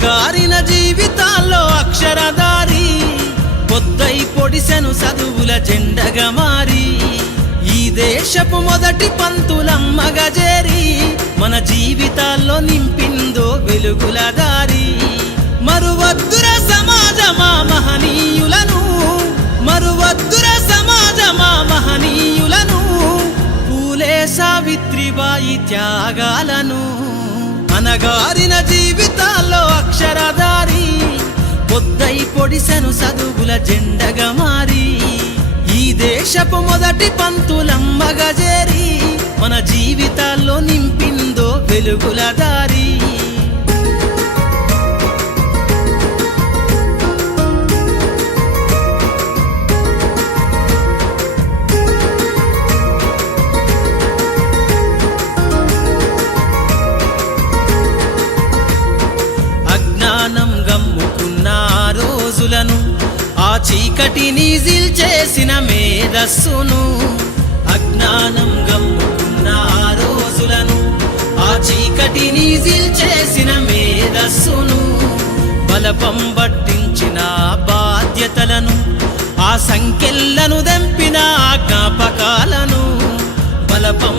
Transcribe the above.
అనగారిన జీవితాల్లో అక్షరధారి పొద్దై పొడిసెను చదువుల జెండగా మారి ఈ దేశపు మొదటి పంతులమ్మగా చేరి మన జీవితాల్లో నింపిందో వెలుగుల దారి మరువద్దుర సమాజమా మహనీయులను మరువద్దుర సమాజమా మహనీయులను పూలే సావిత్రిబాయి త్యాగాలను అనగారిన జీవితాల్లో అక్షరధారి పొద్దై పొడిసెను చదువుల జెండగా మారి ఈ దేశపు మొదటి పంతులమ్మగా చేరి మన జీవితాల్లో నింపిందో వెలుగుల దారి అజ్ఞానం గమ్ముకున్న రోజులను ఆ చీకటిని చేసిన మేధస్సును అజ్ఞానం గమ్ముకున్న రోజులను ఆ చీకటిని చేసిన మేధస్సును బలపం పట్టించిన బాధ్యతలను ఆ సంఖ్యలను దంపిన జ్ఞాపకాలను బలపం